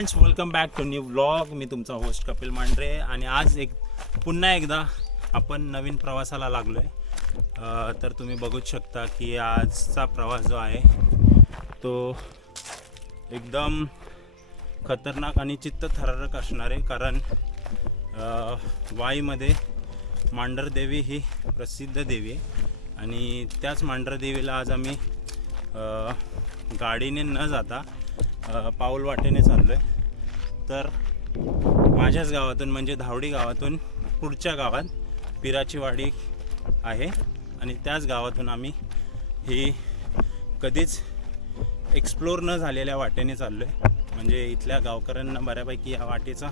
Friends welcome back to new vlog मी तुमचा host Kapil Mandhare आणि आज एक पुन्हा एकदा आपण नवीन प्रवासाला लागलो आहे तर तुम्ही बघूच शकता की आजचा प्रवास जो आहे तो एकदम खतरनाक आणि चित्त थरारक असणार आहे. कारण वाईमध्ये मांढरदेवी ही प्रसिद्ध देवी आहे. आणि त्याच मांढरदेवीला आज आम्ही गाडीने न जाता पाऊल वाटेने चाललो आहे तर माझ्याच गावातून म्हणजे धावडी गावातून पुढच्या गावात पिराची वाडी आहे. आणि त्याच गावातून आम्ही ही कधीच एक्सप्लोर न झालेल्या वाटेने चाललो आहे म्हणजे इथल्या गावकऱ्यांना बऱ्यापैकी या वाटेचा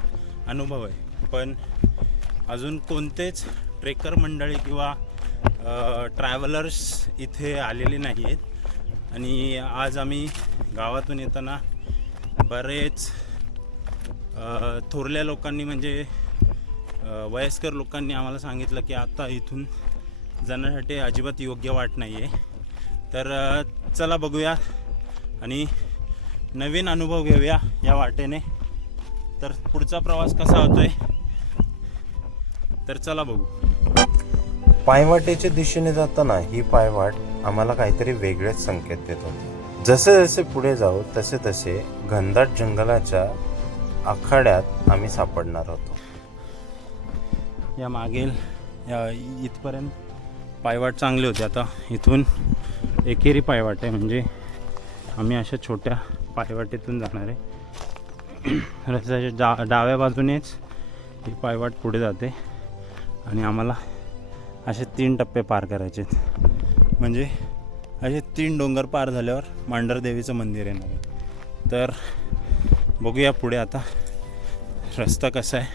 अनुभव आहे. पण अजून कोणतेच ट्रेकर मंडळी किंवा ट्रॅव्हलर्स इथे आलेले नाही आहेत आणि आज आम्ही गावातून येताना बरेच थोरल्या लोकांनी म्हणजे वयस्कर लोकांनी आम्हाला सांगितलं की आता इथून जाण्यासाठी अजिबात योग्य वाट नाही आहे तर चला बघूया आणि नवीन अनुभव घेऊया या वाटेने. तर पुढचा प्रवास कसा होतोय? तर चला बघू. पायवाटेच्या दिशेने जाताना ही पायवाट आम्हाला काहीतरी वेगळेच संकेत देत होती. जसे जसे पुढे जाऊ तसे तसे घनदाट जंगलाच्या आखाड्यात आम्ही सापडणार होतो. या मागील या इथपर्यंत पायवाट चांगली होती. आता इथून एकेरी पायवाट आहे. म्हणजे आम्ही अशा छोट्या पायवाटीतून जाणार आहे. रस्त्याच्या डा डाव्या बाजूनेच ही पायवाट पुढे जाते. आणि आम्हाला असे तीन टप्पे पार करायचे आहेत म्हणजे असे तीन डोंगर पार झाल्यावर मांढरदेवीचं मंदिर येणार आहे तर बघूया पुढे आता रस्ता कसा आहे.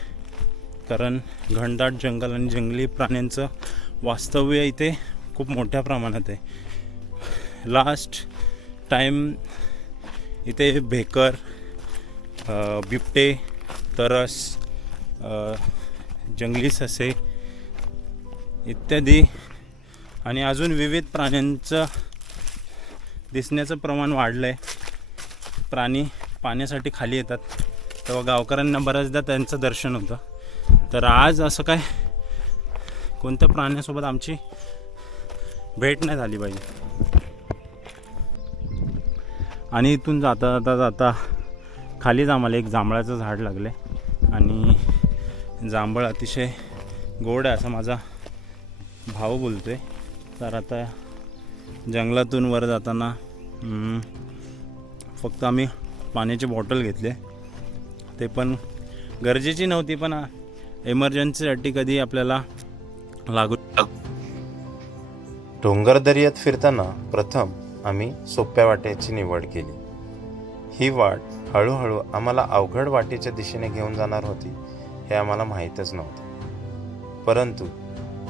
कारण घनदाट जंगल आणि जंगली प्राण्यांचं वास्तव्य इथे खूप मोठ्या प्रमाणात आहे. लास्ट टाईम इथे भेकर बिबटे तरस जंगली ससे इत्यादी आणि अजून विविध प्राण्यांचं दिसण्याचं प्रमाण वाढलं आहे प्राणी पाण्यासाठी खाली येतात. तेव्हा गावकऱ्यांना बऱ्याचदा त्यांचं दर्शन होतं. तर आज असं काय कोणत्या प्राण्यासोबत आमची भेट नाही झाली पाहिजे. आणि इथून जाता जाता जाता खालीच आम्हाला एक जांभळाचं झाड लागलं आहे आणि जांभळ अतिशय गोड आहे असं माझा भाऊ बोलतो आहे तर आता जंगलातून वर जाताना फक्त आम्ही पाण्याची बॉटल घेतले. ते पण गरजेची नव्हती पण एमर्जन्सीसाठी कधी आपल्याला लागू डोंगर दर्यात फिरताना प्रथम आम्ही सोप्या वाटेची निवड केली. ही वाट हळूहळू आम्हाला अवघड वाटेच्या दिशेने घेऊन जाणार होती हे आम्हाला माहीतच नव्हते. परंतु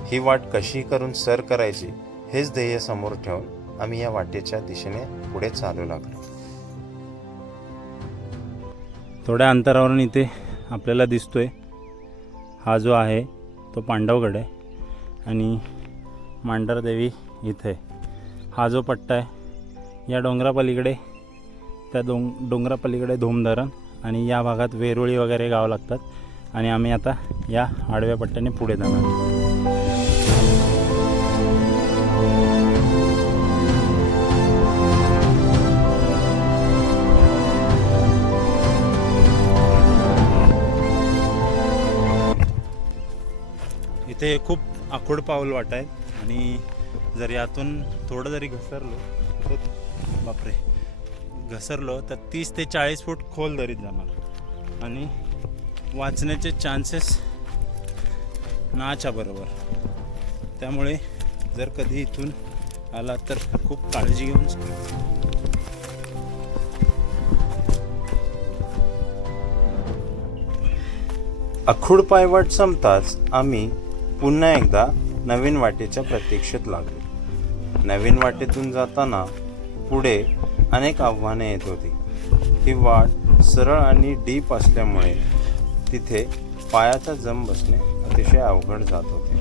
ही वाट कशी करून सर करायची हेच ध्येय समोर ठेवून आम्ही या वाटेच्या दिशेने पुढे चालू लागलो. थोड्या अंतरावरून इथे आपल्याला दिसतोय. हा जो आहे तो पांडवगड आहे आणि मांढरदेवी इथे. आहे. हा जो पट्टा आहे या डोंगरापलीकडे त्या डोंग डोंगरापलीकडे धोमधरण आणि या भागात वेरुळी वगैरे गावं लागतात आणि आम्ही आता या आडव्या पट्ट्याने पुढे जाणार. ते खूप आखूड पाऊल वाट आहे आणि जर यातून थोडं जरी घसरलो तर बापरे घसरलो तर तीस ते चाळीस फूट खोल दरीत जाणार. आणि वाचण्याचे चान्सेस नाच्या बरोबर त्यामुळे जर कधी इथून आला तर खूप काळजी घेऊन अखूड पायवाट संपताच आम्ही पुन्हा एकदा नवीन वाटेच्या प्रतीक्षेत लागलो. नवीन वाटेतून जाताना पुढे अनेक आव्हाने येत होती. ही वाट सरळ आणि डीप असल्यामुळे तिथे पायाचा जम बसणे अतिशय अवघड जात होते.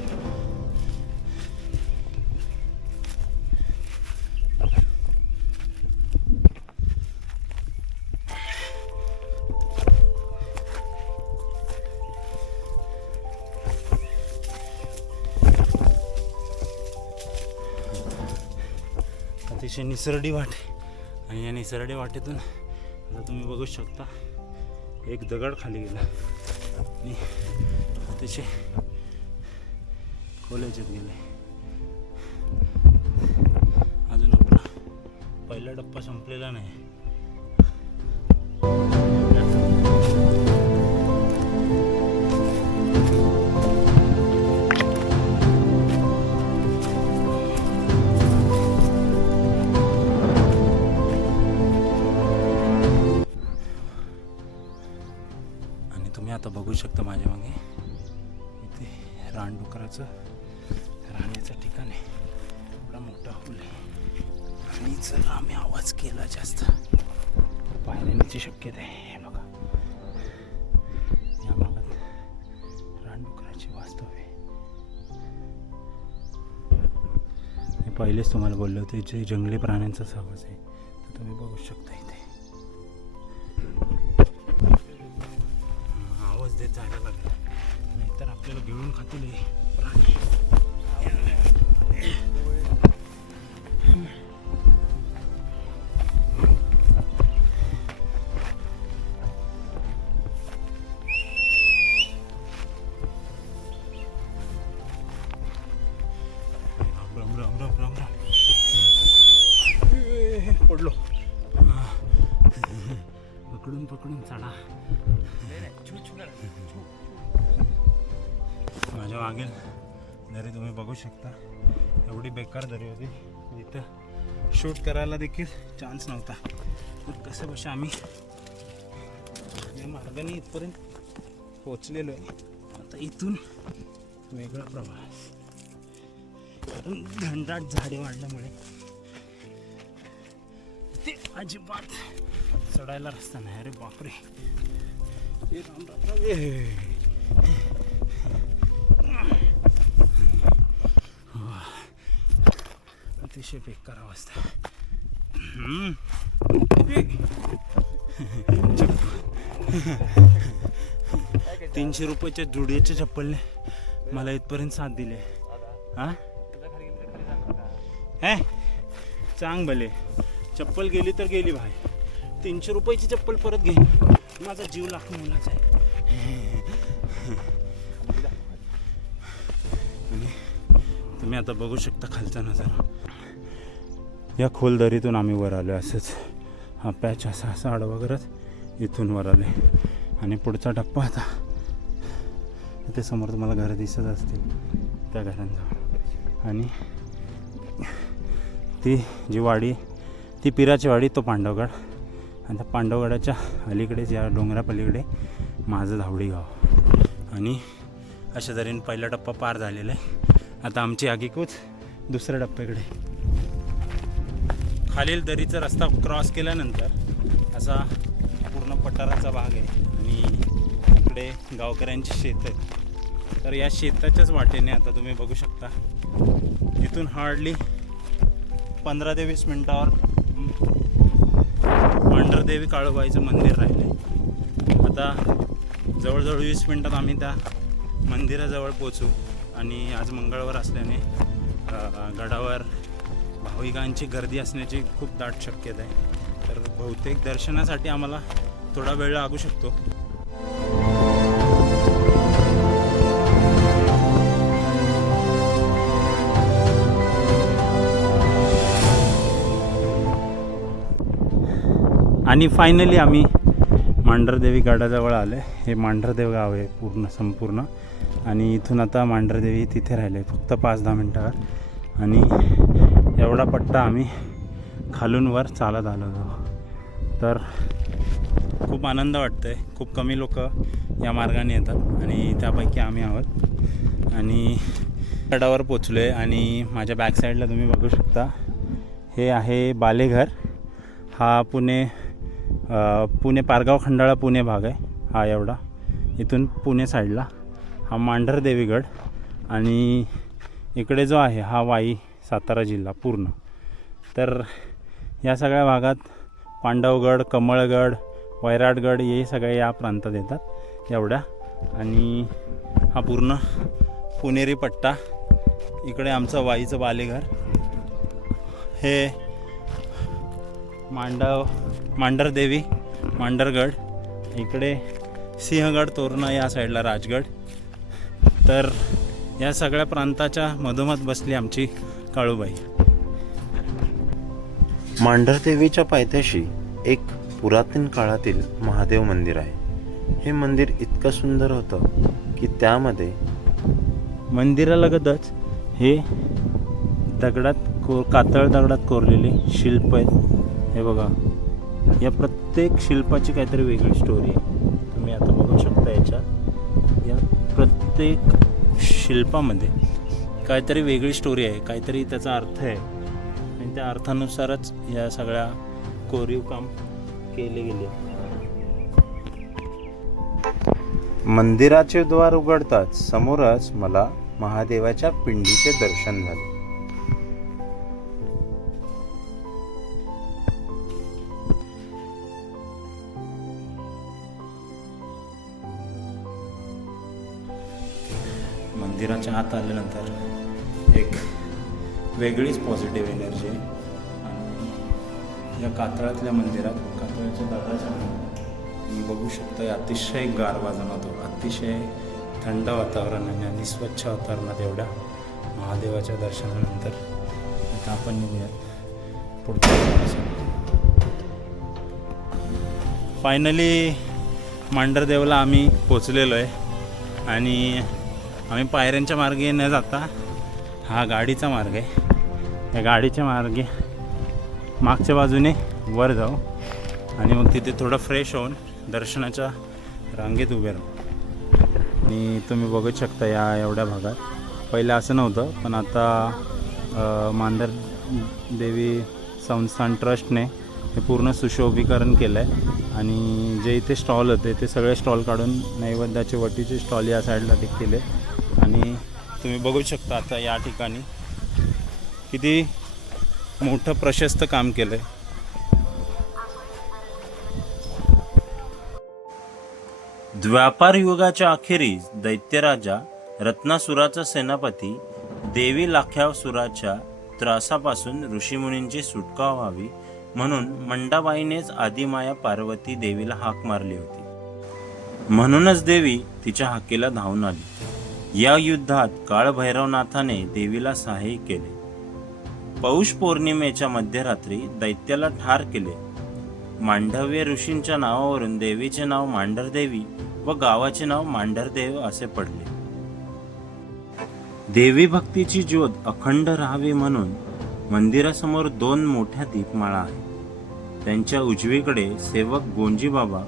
अतिशय निसरडी वाटे आणि या निसरडी वाटेतून आता तुम्ही बघू शकता एक दगड खाली गेला. आणि अतिशय खोल्याच्यात गेले. अजून आपला पहिला टप्पा संपलेला नाही. रानडुकराचं राहण्याचं ठिकाण आहे. एवढा मोठा होल आहे. आणि जर आम्ही आवाज केला जास्त तर बाहेर येण्याची शक्यता आहे. हे बघा. या भागात रानडुकराचे वास्तव आहे. मी पहिलेच तुम्हाला बोललो होते जे जंगली प्राण्यांचा सहवास आहे तर तुम्ही बघू शकता इथे. आवाज देत जायला लागला नाहीतर आपल्याला गिळून खातील हे शकता. एवढी बेकार दरी होती. इथं शूट करायला देखील चान्स नव्हता. तर कसं बसे आम्ही? या मार्गाने इथपर्यंत पोचलेलो आहे. आता इथून वेगळा प्रवास. कारण घंटाट झाडे वाढल्यामुळे ते अजिबात चढायला रस्ता नाही. अरे बापरे. ए राम राम राम ए. अतिशय बेकार अवस्था तीनशे रुपयाच्या जुडियाच्या चप्पलने मला इथपर्यंत साथ दिले. हा? हे? चांग भले. चप्पल गेली तर गेली भाई. तीनशे रुपयाची चप्पल परत घेईन माझा जीव लाख मुलाचा आहे. तुम्ही आता बघू शकता खालचा नजारा. या खोल दरीतून आम्ही वर आलो असंच. हा पॅच असा असा आडवा करत इथून वर आले आणि पुढचा टप्पा आता. ते समोर तुम्हाला घरं दिसत असतील त्या घरांजवळ. आणि ती जी वाडी ती पिराची वाडी तो पांडवगड. आणि त्या पांडवगडाच्या अलीकडेच या डोंगरापलीकडे माझं धावडी गाव. आणि अशा तऱ्हेने पहिला टप्पा पार झालेला आहे. आता आमची आगीकूच दुसऱ्या टप्प्याकडे. खालील दरीचा रस्ता क्रॉस केल्यानंतर असा पूर्ण पठाराचा भाग आहे. आणि इकडे गावकऱ्यांची शेत आहे तर या शेताच्याच वाटेने आता तुम्ही बघू शकता. इथून हार्डली पंधरा ते वीस मिनटावर पांढरदेवी काळूबाईचं मंदिर राहिले आता जवळजवळ वीस मिनटात आम्ही त्या मंदिराजवळ पोचू आणि आज मंगळवार असल्याने गडावर भाविकांची गर्दी असण्याची खूप दाट शक्यता आहे. तर बहुतेक दर्शनासाठी आम्हाला थोडा वेळ लागू शकतो. आणि फायनली आम्ही मांढरदेवी गडाजवळ आलो हे मांढरदेव गाव आहे पूर्ण संपूर्ण. आणि इथून आता मांढरदेवी तिथे राहिले फक्त पाच दहा मिनटावर. आणि एवढा पट्टा आम्ही खालून वर चालत आलो होतो. तर खूप आनंद वाटतो आहे खूप कमी लोक या मार्गाने येतात आणि त्यापैकी आम्ही आहोत. आणि गडावर पोचलो आहे आणि माझ्या बॅक साईडला तुम्ही बघू शकता. हे आहे बालेघर. हा पुणे पुणे पारगाव खंडाळा पुणे भाग आहे. हा एवढा. इथून पुणे साईडला हा मांढरदेवीगड. आणि इकडे जो आहे हा वाई सातारा जिल्हा पूर्ण. तर या सगळ्या भागात पांडवगड कमळगड वैराटगड हे सगळे या प्रांतात येतात एवढ्या. आणि हा पूर्ण पुणेरी पट्टा. इकडे आमचं वाईचं बालेघर. हे मांडव मांडरदेवी मांडरगड. इकडे सिंहगड तोरणा या साईडला राजगड. तर या सगळ्या प्रांताच्या मधोमध बसली आमची काळूबाई. मांढरदेवीच्या पायथ्याशी एक पुरातन काळातील महादेव मंदिर आहे. हे मंदिर इतकं सुंदर होतं की त्यामध्ये मंदिरालगतच हे दगडात को कातळ दगडात कोरलेले शिल्प आहेत. हे बघा या प्रत्येक शिल्पाची काहीतरी वेगळी स्टोरी आहे. तुम्ही आता बघू शकता याच्यात या प्रत्येक शिल्पामध्ये काहीतरी वेगळी स्टोरी आहे काहीतरी त्याचा अर्थ आहे. आणि त्या अर्थानुसारच या सगळ्या कोरीव काम केले गेले. मंदिराचे द्वार उघडताच समोरच मला महादेवाच्या पिंडीचे दर्शन झाले. मंदिराच्या आत आल्यानंतर वेगळीच पॉझिटिव्ह एनर्जी आहे. आणि या कातळातल्या मंदिरात कातळाच्या दगडाच्या तुम्ही बघू शकता अतिशय गारवा जाणवतो अतिशय थंड वातावरणाने आणि स्वच्छ वातावरणात एवढ्या महादेवाच्या दर्शनानंतर आता आपण निघूयात. पुढच्या फायनली मांढरदेवला आम्ही पोचलेलो आहे आणि आम्ही पायऱ्यांच्या मार्गे न जाता हा गाडीचा मार्ग आहे. या गाडीच्या मार्गे मागच्या बाजूने वर जाऊ आणि मग तिथे थोडं फ्रेश होऊन दर्शनाच्या रांगेत उभे राहू. आणि तुम्ही बघू शकता या एवढ्या भागात. पहिलं असं नव्हतं पण आता मांदर देवी संस्थान ट्रस्टने हे पूर्ण सुशोभीकरण केलं आहे आणि जे इथे स्टॉल होते ते सगळे स्टॉल काढून नैवेद्याचे वटीचे स्टॉल या साईडला टिकलेले आणि तुम्ही बघू शकता आता या ठिकाणी. किती मोठं प्रशस्त काम केलं आहे द्व्यापार युगाच्या अखेरीस दैत्यराजा रत्नासुराचा सेनापती देवी लाख्यासुराच्या त्रासापासून ऋषीमुनींची सुटका व्हावी म्हणून मंडाबाईनेच आदिमाया पार्वती देवीला हाक मारली होती. म्हणूनच देवी तिच्या हाकेला धावून आली. या युद्धात काळभैरवनाथाने देवीला सहाय्य केले. पौष पौर्णिमेच्या मध्यरात्री दैत्याला ठार केले. मांडव्य ऋषींच्या नावावरून देवीचे नाव मांढरदेवी व गावाचे नाव मांढरदेव असे पडले. देवी भक्तीची ज्योत अखंड राहावी म्हणून मंदिरासमोर दोन मोठ्या दीपमाळा आहेत. त्यांच्या उजवीकडे सेवक गोंजीबाबा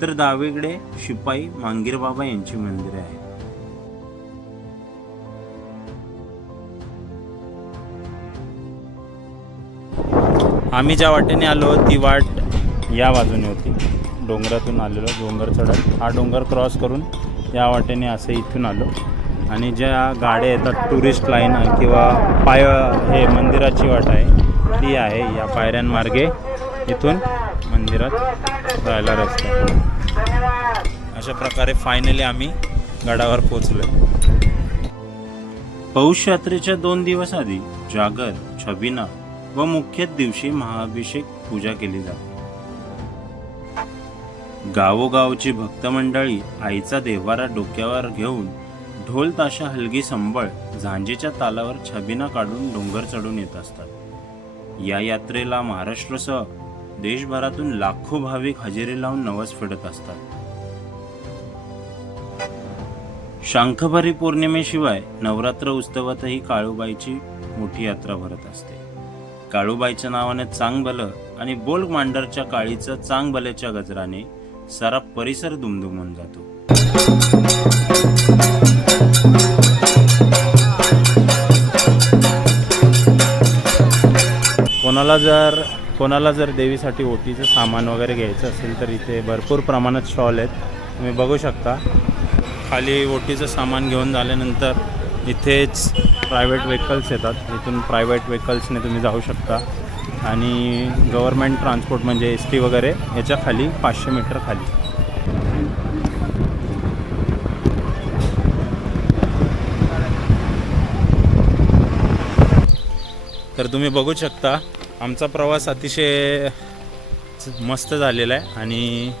तर डावीकडे शिपाई मांगीरबाबा यांची मंदिरे आहेत. आम्ही ज्या वाटेने आलो ती वाट या बाजूने होती. डोंगरातून आलेलो डोंगर चढत. हा डोंगर क्रॉस करून या वाटेने असे इथून आलो. आणि ज्या गाड्या येतात टुरिस्ट लाईन किंवा पाय हे मंदिराची वाट आहे ती आहे या पायऱ्यांमार्गे. इथून मंदिरात जायला रस्ता. अशा प्रकारे फायनली आम्ही गडावर पोचलो पौष यात्रेच्या दोन दिवस आधी जागर छबिना व मुख्य दिवशी महाअभिषेक पूजा केली जाते. गावोगावची भक्त मंडळी आईचा देवारा डोक्यावर घेऊन ढोल ताशा हलगी संबळ झांजेच्या तालावर छबिना काढून डोंगर चढून येत असतात. या यात्रेला महाराष्ट्रसह देशभरातून लाखो भाविक हजेरी लावून नवस फेडत असतात. शांखभरी पौर्णिमेशिवाय नवरात्र उत्सवातही काळूबाईची मोठी यात्रा भरत असते. काळूबाईच्या नावाने चांगबल आणि बोल मांडरच्या काळीचं चांगबलेच्या गजराने सारा परिसर दुमदुमून जातो. कोणाला जर कोणाला जर देवीसाठी ओटीचं सामान वगैरे घ्यायचं असेल तर इथे भरपूर प्रमाणात स्टॉल आहेत. तुम्ही बघू शकता. खाली ओटीचं सामान घेऊन झाल्यानंतर इथेच प्रायव्हेट व्हेकल्स येतात. इथून प्रायव्हेट व्हेकल्सने तुम्ही जाऊ शकता. आणि गव्हर्मेंट ट्रान्सपोर्ट म्हणजे एस टी वगैरे याच्या खाली पाचशे मीटर खाली. तर तुम्ही बघू शकता आमचा प्रवास अतिशय मस्त झालेला आहे. आणि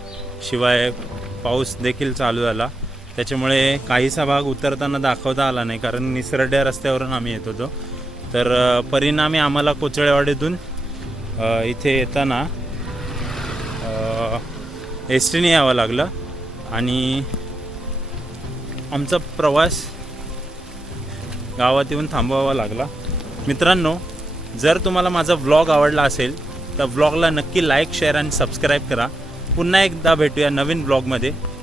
शिवाय पाऊस देखील चालू झाला. त्याच्यामुळे काहीसा भाग उतरताना दाखवता आला नाही कारण निसरड्या रस्त्यावरून आम्ही येत होतो. तर परिणामी आम्हाला कोचळेवाडीतून इथे येताना एस टीने यावं लागलं आणि आमचा प्रवास गावात येऊन थांबवावा लागला. मित्रांनो जर तुम्हाला माझा व्लॉग आवडला असेल तर व्लॉगला नक्की लाईक शेअर आणि सबस्क्राईब करा. पुन्हा एकदा भेटूया नवीन ब्लॉगमध्ये